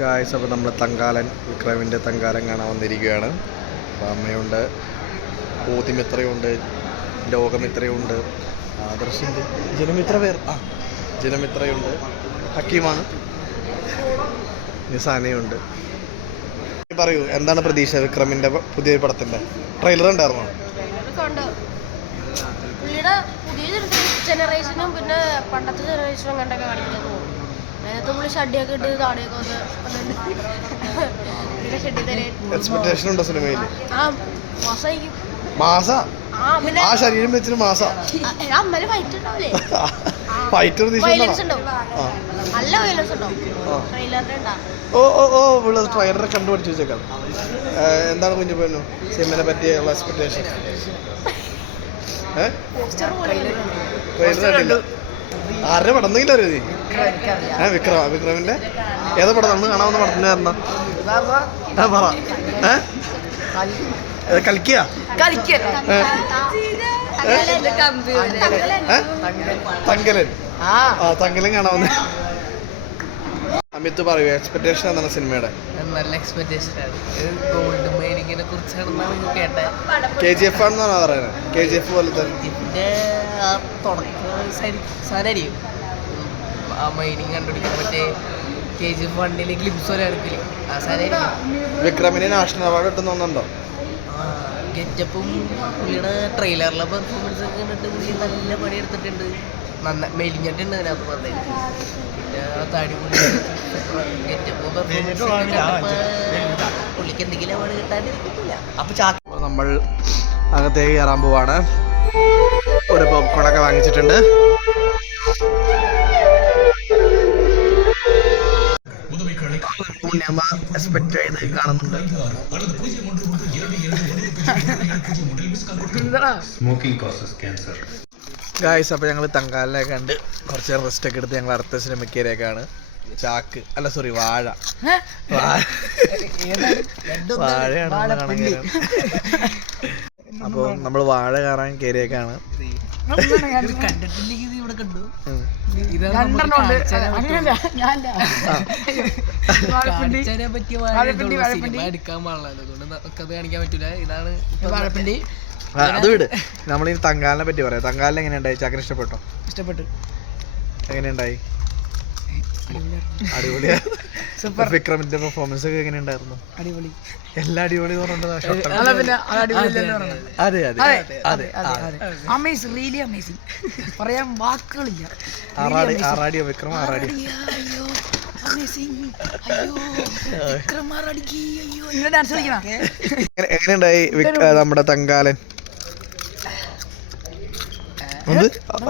Guys അപ്പോൾ നമ്മൾ തങ്കാലൻ വിക്രമിന്റെ തങ്കാലൻ കാണാൻ വന്നിരിക്കുകയാണ്. അപ്പോൾ അമ്മയുണ്ട് ബോധ്യമിത്രയുണ്ട് ലോകമിത്രയുണ്ട് ആദർശുണ്ട് ജനമിത്ര പേർ ആ ജനമിത്രയുണ്ട് ഹക്കീമാണ് നിസാനയുണ്ട്. പറയൂ എന്താണ് പ്രതീക്ഷ വിക്രമിന്റെ പുതിയ പടത്തിന്റെ ട്രെയിലർ ഉണ്ടായിരുന്നോ ജനറേഷനും പിന്നെ പണ്ടത്തെ ജനറേഷനും കണ്ടൊക്കെ കാണിക്കുന്നത് എക്സ്പെക്ടേഷൻ ഉണ്ടോ സിനിമയിൽ മാസ ആ ശരീരം വെച്ചിട്ട് മാസ? ഫൈറ്റ് ഓ ഓ ഓ ഉള്ള ട്രെയിലറെ കണ്ടുപിടിച്ച് വെച്ചേക്കാം. എന്താണ് കുഞ്ഞു പോന്നു? സിനിമനെ പറ്റിയുള്ള എക്സ്പെക്ടേഷൻ ട്രെയിലർ ആരുടെ പടം എന്തെങ്കിലും അറിയോ നീ ഏ വിക്രം വിക്രമിന്റെ? ഏതാ പടം? നമ്മൾ കാണാവുന്ന പടത്തിന്റെ എന്താ ആ പറ. ഏ? കളിക്കുക? തങ്കലൻ. ആ. തങ്കലൻ കാണാവുന്ന അമിത് പറയൂ എക്സ്പെക്ടേഷൻ എന്താണ് സിനിമയുടെ? നല്ല എക്സ്പെക്ടേഷൻ ആണ്. ഗോൾഡ് മൈനിങ്ങിനെ കുറിച്ചാണെന്നാണ് ഞാൻ കേട്ടത് കെ ജി എഫ് ആണെന്നാണ് പറയുന്നത്? കെ ജി എഫ് പോലെ തന്നെ തുടക്കം സാധനമായിരിക്കും ആ മൈനിങ് കണ്ടുപിടിക്കാൻ മറ്റേ കെ ജി എഫ് വണ്ണിലെ ക്ലിപ്സ് വരെ എടുക്കില്ല അവസാനം വിക്രമിനെ നാഷണൽ അവാർഡ് കിട്ടുന്നുണ്ടോ ഗെറ്റപ്പും പുള്ളിയുടെ ട്രെയിലറിലെ പെർഫോമൻസ് ഒക്കെ കണ്ടിട്ട് പുള്ളി നല്ല പണി എടുത്തിട്ടുണ്ട്. നന്ന മെലിഞ്ഞിട്ടുണ്ട് അതിനകത്ത് പറഞ്ഞത്. പിന്നെ താടി പുള്ളി ഗെറ്റപ്പും പെർഫോമൻസ് പുള്ളിക്ക് എന്തെങ്കിലും അവാർഡ് കിട്ടാണ്ടിരിക്കില്ല അപ്പോൾ നമ്മൾ അകത്തേക്ക് കയറാൻ പോവാണ്. ഒരു പോപ്കോണൊക്കെ വാങ്ങിച്ചിട്ടുണ്ട്. ഉണ്ണിയമ്മ എക്സ്പെക്ട് ചെയ്ത് കാണുന്നുണ്ട് Smoking കോസസ് cancer. ഗായ്സ് അപ്പോൾ ഞങ്ങൾ തങ്കാലിനെ കണ്ട് കുറച്ച് നേരം റെസ്റ്റ് ഒക്കെ എടുത്ത് ഞങ്ങൾ അടുത്ത ശ്രമിക്കാനേക്കാണ് ചാക്ക് അല്ല സോറി വാഴ. വാഴ. വാഴയാണ് അപ്പൊ നമ്മൾ കയറാൻ അപ്പോൾ നമ്മൾ വാഴ കാണാൻ കയറിയേക്കാണ്. കണ്ടിട്ടില്ലെങ്കിൽ ഇവിടെ കണ്ടു. വാഴപ്പിണ്ടി. അത് വിട്. നമ്മളിനി തങ്കാലിനെ പറ്റി പറയാം. തങ്കാലിന് എങ്ങനെയുണ്ടായി? ചാക്കിന് ഇഷ്ടപ്പെട്ടോ? ഇഷ്ടപ്പെട്ടു. എങ്ങനെയുണ്ടായി? അടിപൊളിയാ. വിക്രമിന്റെ പെർഫോമൻസ് ഒക്കെ എങ്ങനെയുണ്ടായിരുന്നു? അടിപൊളി. എല്ലാ അടിപൊളി അതെ അതെ റിയലി അമേസിങ് പറയാൻ വാക്കുകളില്ല. ആറാടി ആറാടിയോ വിക്രം ആറാടി എങ്ങനെ- എങ്ങനെയുണ്ടായി നമ്മുടെ തങ്കാലൻ?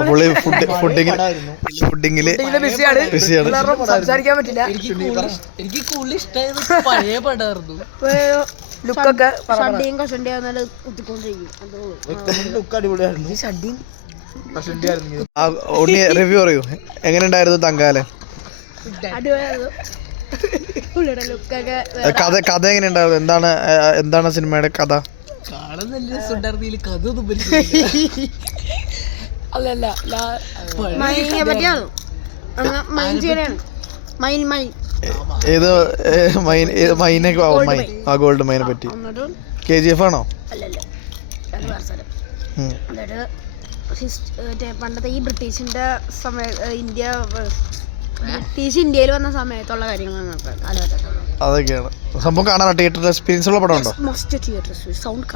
പുള്ളി ഫുഡ് ഫുഡിങ്ങിൽ ബിസിയാണ്. ബിസിയാണ്. സംസാരിക്കാൻ പറ്റില്ല. എനിക്ക് കൂടുതൽ- ഇഷ്ടമായത് പഴയ പടമായിരുന്നു ലുക്കൊക്കെ ഷഡിയും കഷണ്ടിയും എന്നാലും കുത്തിക്കൊണ്ടിരിക്കും ഷഡിയും ആ, ഉണ്ണി റിവ്യൂ പറയൂ. തങ്കാലൻ അടിപൊളിയായിരുന്നു. പുള്ളിയുടെ ലുക്കൊക്കെ കഥ കഥ എങ്ങനെയുണ്ടായിരുന്നു? എന്താണ് എന്താണ് സിനിമയുടെ കഥ? കാണാൻ നല്ല കഥ ഒന്നും അല്ലല്ല മൈനെ പറ്റിയാണ് അങ്ങ് മൈൻ മൈൻ മൈൻ ഏത് മൈൻ മൈനെ മൈനൊക്കെ ആ, മൈൻ ആ ഗോൾഡ് മൈനെ പറ്റി. കെ ജി എഫ് ആണോ? പണ്ടത്തെ ഈ ബ്രിട്ടീഷിന്റെ സമയ ഇന്ത്യ ഇന്ത്യയിൽ വന്ന സമയത്തുള്ള കാര്യങ്ങളാണ് അതൊക്കെയാണ്. സംഭവം കാണാൻ തിയേറ്റർ എക്സ്പീരിയൻസ് ഉള്ള പടം ഉണ്ടോ? മസ്റ്റ് തിയേറ്റർ സൗണ്ട്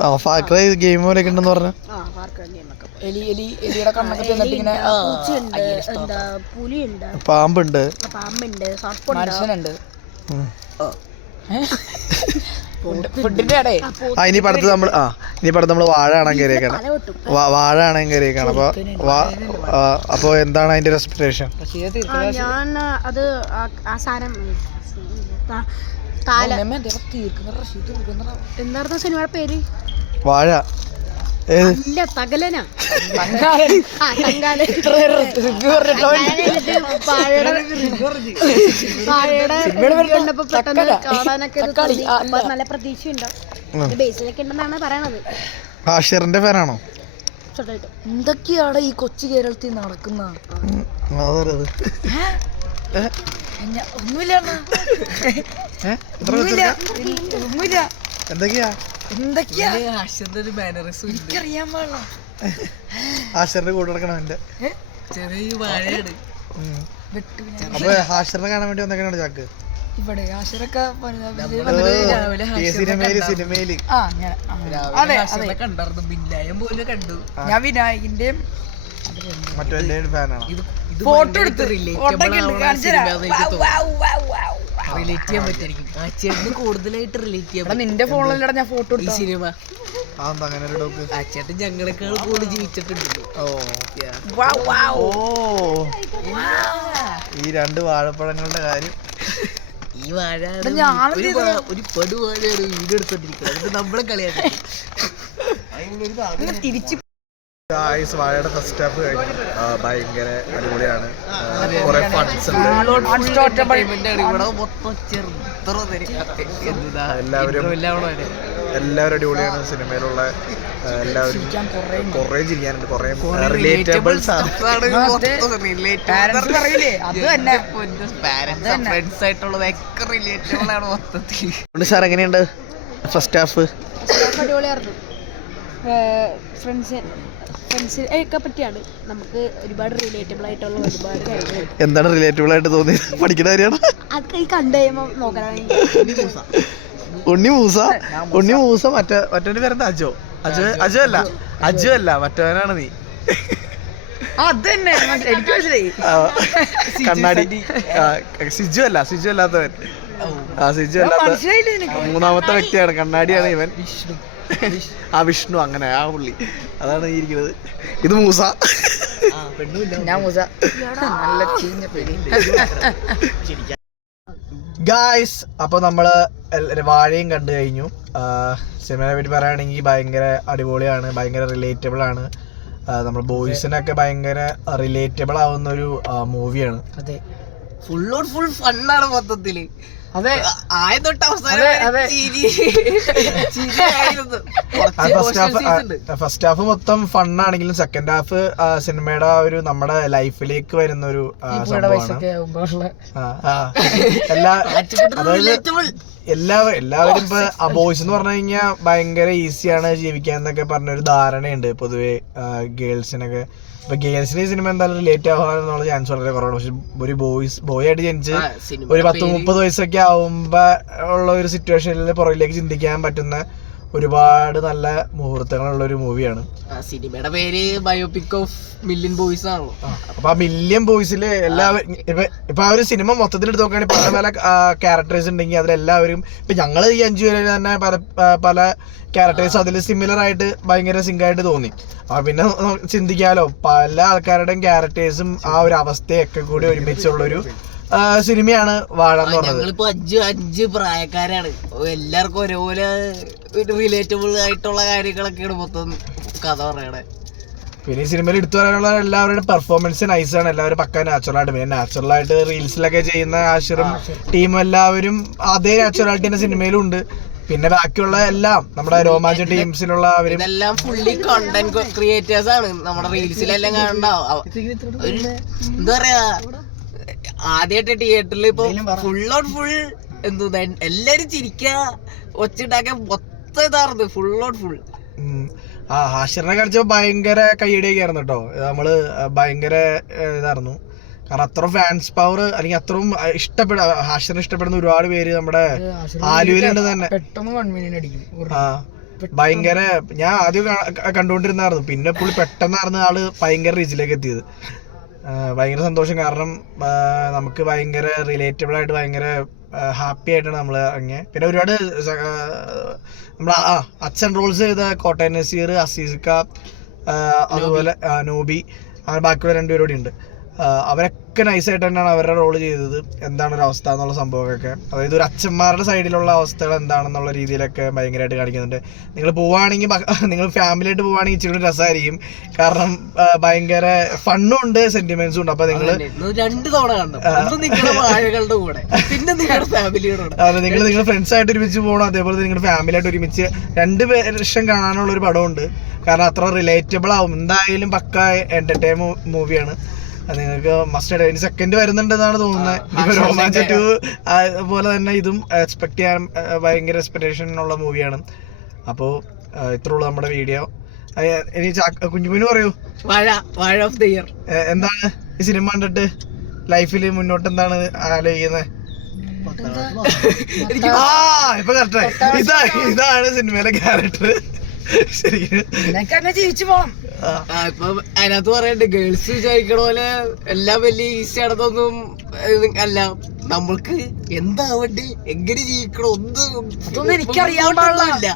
ആ ഫാക്രൈ ഗെയിം പോലെയൊക്കെ ഉണ്ടെന്ന് പറഞ്ഞു. എലി എലി എലിയുടെ കണ്ണൊക്കെ തിന്നിട്ട് ഇങ്ങനെ പൂച്ചയുണ്ട് എന്താ പുലിയുണ്ട്. പാമ്പുണ്ട്. പാമ്പുണ്ട് സർപ്പുണ്ട്. മനുഷ്യനുണ്ട്. ഉം. ഫുഡിന്റെ ഇടേ ആ ഇനി പടത്ത് നമ്മൾ ആ. ഇനി നമ്മൾ വാഴ കാണാൻ കയറിയേക്കാണ്. വാഴ കാണാൻ കയറിയേക്കാണ്. അപ്പൊ അപ്പൊ എന്താണ് അതിന്റെ റെസ്പിറേഷൻ ഞാൻ അത് ആ- സാധനം എന്തായിരുന്നു സിനിമയുടെ പേര്? വാഴ. ഇല്ല തകലനാ. കണ്ടപ്പോ പെട്ടെന്ന് കാണാനൊക്കെ നല്ല തോന്നി. ബേസിലൊക്കെ ഉണ്ടെന്നാണ് പറയണത്. ഫാനാണോ? എന്തൊക്കെയാണ് ഈ കൊച്ചു കേരളത്തിൽ നടക്കുന്ന? ഒന്നുമില്ല? ഒന്നുമില്ല. എന്തൊക്കെയാ? എന്തൊക്കെയാ? ഒരു മാനറിസം എനിക്കറിയാൻ പാടില്ല. ഹാഷറിന്റെ കൂടെ നടക്കണം എന്റെ ചെറിയ വാഴയാണ് അപ്പൊ ഹാഷറിനെ കാണാൻ വേണ്ടി വന്നേക്കാണ് ചാക്ക്? ഇവിടെ ആശരൊക്കെ രാവിലെ ഈ സിനിമയിൽ സിനിമയിൽ ആ ഞാൻ അതെ രാവിലെ അതെ ഹാഷിനെ കണ്ടായിരുന്നു. ബില്ലായം പോലും കണ്ടു. ഞാൻ വിനായകന്റെയും ഫോട്ടോ എടുത്ത്. റിലേറ്റ് ചെയ്യാൻ പറ്റായിരിക്കും ആ ചേട്ടന് കൂടുതലായിട്ട് റിലേറ്റ് ചെയ്യാൻ എടാ നിന്റെ ഫോണിലൂടെ ഞാൻ ഫോട്ടോ ഈ സിനിമ. ആ ചേട്ടൻ ഞങ്ങളെക്കാൾ കൂടുതൽ ജീവിച്ചിട്ടുണ്ട് ഈ രണ്ട് വാഴപ്പഴങ്ങളുടെ കാര്യം ഈ വാഴ ഒരു. വാ- ഒരു പടു വാഴയാണ് വീട് എടുത്തോണ്ടിരിക്കുന്നത് നമ്മളെ കളിയാക്കി. തിരിച്ച് ഗായ്സ് വാഴയുടെ ഫസ്റ്റ് ഹാഫ് കഴിഞ്ഞു. ആ, ഭയങ്കര അടിപൊളിയാണ്. കുറെ ഫണ്ട്സ് ഉണ്ട്. Unstoppable. ഇവിടെ മൊത്തം ചെറുത്ര എല്ലാവരും- എല്ലാം അവിടെ വരെ. എല്ലാവരും അടിപൊളിയാണ് സിനിമയിലുള്ള എല്ലാവരും കുറേ ചിരിക്കാനുണ്ട് കുറെ കുറെ റിലേറ്റബിൾസ് ആണ് സാർ എങ്ങനെയുണ്ട്? ഫസ്റ്റ് ഹാഫ് അടിപൊളിയായിരുന്നു. ഫ്രണ്ട്സ് പറ്റിയാണ്. നമുക്ക് ഒരുപാട് റിലേറ്റബിൾ ആയിട്ടുള്ള ഒരുപാട് കാര്യങ്ങൾ. എന്താണ് റിലേറ്റബിൾ ആയിട്ട് തോന്നിയത്? പഠിക്കുന്ന കാര്യമാണ്. അത് ഈ കണ്ടു കഴിയുമ്പോൾ നോക്കാനാണെങ്കിൽ ഉണ്ണി മൂസ. ഉണ്ണി മൂസ മറ്റേ മറ്റവന്റെ പേരെന്താ? അജോ. അജോ അജോ അല്ല. അജോ അല്ല മറ്റവനാണ് നീ. അത് തന്നെ മനസ്സിലായി. എനിക്ക് മനസ്സിലായി. കണ്ണാടി. സിജു അല്ല സിജു അല്ലാത്തവൻ. ആ സിജു അല്ലാത്ത മൂന്നാമത്തെ വ്യക്തിയാണ് കണ്ണാടിയാണ് ഇവൻ. വിഷ്ണു. ആ വിഷ്ണു അങ്ങനെ ആ പുള്ളി. അതാണ് ഈ ഇരിക്കുന്നത്. ഇത് മൂസ. ഞാൻ മൂസ. നല്ല ചീഞ്ഞ പേര് ഗായ്സ് അപ്പൊ നമ്മൾ വാഴയും കണ്ടു കഴിഞ്ഞു. സിനിമയെ പറ്റി പറയുകയാണെങ്കിൽ ഭയങ്കര അടിപൊളിയാണ് ഭയങ്കര റിലേറ്റബിൾ ആണ്. നമ്മൾ ബോയ്സിനൊക്കെ ഭയങ്കര റിലേറ്റബിൾ ആവുന്ന ഒരു മൂവിയാണ് അതെ. ഫുൾ ഫുൾ ഫണ്ണാണ് മൊത്തത്തിൽ. അതെ. ആയതൊട്ട് തൊട്ട് അവസാനം ഫസ്റ്റ്. ഹാഫ് ഫസ്റ്റ് ഹാഫ് മൊത്തം ഫണ്ണാണെങ്കിലും സെക്കൻഡ് ഹാഫ് സിനിമയുടെ ആ ഒരു നമ്മുടെ ലൈഫിലേക്ക് വരുന്ന ഒരു സംഭവമാണ്. എല്ലാ അതായത് relatable. എല്ലാവരും എല്ലാവരും ഇപ്പൊ അബോയ്സ് ബോയ്സ് എന്ന് പറഞ്ഞു കഴിഞ്ഞാൽ ഭയങ്കര ഈസിയാണ് ജീവിക്കാൻ എന്നൊക്കെ പറഞ്ഞൊരു ധാരണയുണ്ട് പൊതുവെ ഗേൾസിനൊക്കെ ഇപ്പൊ ഗേൾസിന് ഈ സിനിമ എന്തായാലും റിലേറ്റ് ആവാനുള്ള ചാൻസ് വളരെ കുറവാണ് പക്ഷെ ഒരു ബോയ്സ് ബോയ് ആയിട്ട് ജനിച്ച് ഒരു പത്ത് മുപ്പത് വയസ്സൊക്കെ ആവുമ്പോ ഉള്ള ഒരു സിറ്റുവേഷനിൽ പുറകിലേക്ക് ചിന്തിക്കാൻ പറ്റുന്ന ഒരുപാട് നല്ല മുഹൂർത്തങ്ങളുള്ള ഒരു മൂവിയാണ് സിനിമയുടെ പേര് ബയോപിക് ഓഫ് മില്യൻ ബോയ്സ് ആണല്ലോ. അപ്പൊ ആ മില്യൻ ബോയ്സിൽ എല്ലാവരും ഇപ്പൊ ആ ഒരു സിനിമ മൊത്തത്തിൽ എടുത്ത് നോക്കുകയാണെങ്കിൽ പല പല ക്യാരക്ടേഴ്സ് ഉണ്ടെങ്കിൽ അതിലെല്ലാവരും ഇപ്പൊ ഞങ്ങൾ ഈ അഞ്ചു പേര് തന്നെ പല പല ക്യാരക്ടേഴ്സ് അതിൽ സിമിലർ ആയിട്ട് ഭയങ്കര സിങ്ക് ആയിട്ട് തോന്നി. ആ പിന്നെ ചിന്തിക്കാലോ പല ആൾക്കാരുടെയും ക്യാരക്ടേഴ്സും ആ ഒരു അവസ്ഥയൊക്കെ കൂടി ഒരുമിച്ചുള്ള ഒരു സിനിമയാണ് വാഴ എന്ന് പറഞ്ഞത്. ഞങ്ങളിപ്പോ അഞ്ച് അഞ്ച് പ്രായക്കാരാണ്. എല്ലാവർക്കും ഒരേപോലെ റിലേറ്റബിൾ ആയിട്ടുള്ള കാര്യങ്ങളൊക്കെയാണ് മൊത്തം കഥ പറയണേ. പിന്നെ ഈ സിനിമയിൽ എടുത്തു പറയാനുള്ള എല്ലാവരുടെ പെർഫോമൻസ് നൈസാണ് എല്ലാവരും പക്ക നാച്ചുറൽ ആയിട്ട്. പിന്നെ നാച്ചുറൽ ആയിട്ട് റീൽസിലൊക്കെ ചെയ്യുന്ന ആഷിറും ടീം എല്ലാവരും അതേ നാച്ചുറാലിറ്റി തന്നെ സിനിമയിലും ഉണ്ട്. പിന്നെ ബാക്കിയുള്ള എല്ലാം നമ്മുടെ രോമാഞ്ച ടീംസിലുള്ള അവരും. ഇതെല്ലാം ഫുള്ളി കണ്ടന്റ് ക്രിയേറ്റേഴ്സ് ആണ്. നമ്മുടെ റീൽസിലെല്ലാം കാണണ്ടാവും എന്താ പറയാ? ആദ്യമായിട്ട് തിയേറ്ററിൽ ഇപ്പൊ ഫുൾ ഓൺ ഫുൾ എന്താ എല്ലാരും ചിരിക്ക ഒച്ചുണ്ടാക്കാൻ മൊത്തം ഇതാർന്ന് ഫുൾ ഓൺ ഫുൾ. ആ ഹാഷിറിനെ കളിച്ചപ്പോ ഭയങ്കര കൈയടിയൊക്കെ ആയിരുന്നു കേട്ടോ. നമ്മൾ ഭയങ്കര ഇതായിരുന്നു കാരണം അത്ര ഫാൻസ് പവർ അല്ലെങ്കിൽ അത്രയും ഇഷ്ടപ്പെടുക ഹാഷിറിനെ ഇഷ്ടപ്പെടുന്ന ഒരുപാട് പേര് നമ്മുടെ ആലുവയിലുണ്ട് തന്നെ. പെട്ടെന്ന് വൺ മിനിറ്റ് അടിക്കും. ആ ഭയങ്കര ഞാൻ ആദ്യം കണ്ടുകൊണ്ടിരുന്നായിരുന്നു പിന്നെ പുള്ളി പെട്ടെന്നായിരുന്നു ആൾ ഭയങ്കര റീച്ചിലേക്ക് എത്തിയത്. ഭയങ്കര സന്തോഷം. കാരണം നമുക്ക് ഭയങ്കര റിലേറ്റബിൾ ആയിട്ട് ഭയങ്കര ഹാപ്പി ആയിട്ടാണ് നമ്മൾ ഇറങ്ങിയത് പിന്നെ ഒരുപാട് നമ്മൾ ആ, അച്ഛൻ റോൾസ് ചെയ്ത കോട്ടയം നസീർ അസീസിക്ക അതുപോലെ നോബി അങ്ങനെ ബാക്കിയുള്ള രണ്ടുപേരും കൂടി ഉണ്ട്. അവരൊക്കെ നൈസായിട്ട് തന്നെയാണ് അവരുടെ റോൾ ചെയ്തത്. എന്താണ് ഒരു അവസ്ഥ എന്നുള്ള സംഭവമൊക്കെ. അതായത് ഒരു അച്ഛന്മാരുടെ സൈഡിലുള്ള അവസ്ഥകൾ എന്താണെന്നുള്ള രീതിയിലൊക്കെ ഭയങ്കരമായിട്ട് കാണിക്കുന്നുണ്ട്. നിങ്ങൾ പോവുകയാണെങ്കിൽ നിങ്ങൾ ഫാമിലി ആയിട്ട് പോവുകയാണെങ്കിൽ ഇച്ചിരി രസമായിരിക്കും കാരണം ഭയങ്കര ഫണ്ണും ഉണ്ട് സെന്റിമെന്റ്സും ഉണ്ട്. അപ്പൊ നിങ്ങൾ രണ്ട് തവണ നിങ്ങളുടെ കൂടെ. പിന്നെ നിങ്ങളുടെ ഫാമിലിയുടെ കൂടെ. നിങ്ങൾ നിങ്ങൾ ഫ്രണ്ട്സ് ആയിട്ട് ഒരുമിച്ച് പോകണം. അതേപോലെ നിങ്ങൾ ഫാമിലി ആയിട്ട് ഒരുമിച്ച് രണ്ട് വർഷം കാണാനുള്ള ഒരു പടമുണ്ട് കാരണം അത്ര റിലേറ്റബിൾ ആവും. എന്തായാലും പക്ക എന്റർടൈൻ മൂവിയാണ് അത് നിങ്ങൾക്ക് മസ്റ്റ് ഇനി സെക്കൻഡ് വരുന്നുണ്ടെന്നാണ് തോന്നുന്നത്. ഇപ്പൊ രോമാഞ്ച ടു പോലെ തന്നെ ഇതും എക്സ്പെക്ട് ചെയ്യാൻ ഭയങ്കര എക്സ്പെക്ടേഷൻ ഉള്ള മൂവിയാണ് അപ്പോൾ ഇത്ര ഉള്ളൂ നമ്മുടെ വീഡിയോ ഇനി കുഞ്ഞുകുഞ്ഞു പറയൂ. വാഴ വാഴ ഓഫ് ദ ഇയർ എന്താണ് ഈ സിനിമ കണ്ടിട്ട്? ലൈഫിൽ മുന്നോട്ട് എന്താണ് ആലോചിക്കുന്നത് ആ ഇപ്പൊ കറക്റ്റായി ഇതാ ഇതാണ് സിനിമയിലെ ക്യാരക്ടർ ശരിക്കും. നിനക്ക് ജീവിച്ചു ആ, ഇപ്പൊ അതിനകത്ത് പറയണ്ട് ഗേൾസ് വിചാരിക്കണ പോലെ എല്ലാം വലിയ ഈസി ആണെന്നൊന്നും അല്ല നമ്മൾക്ക് എന്താവണ്ടി എങ്ങനെ ജീവിക്കണം ഒന്നും. ഇല്ല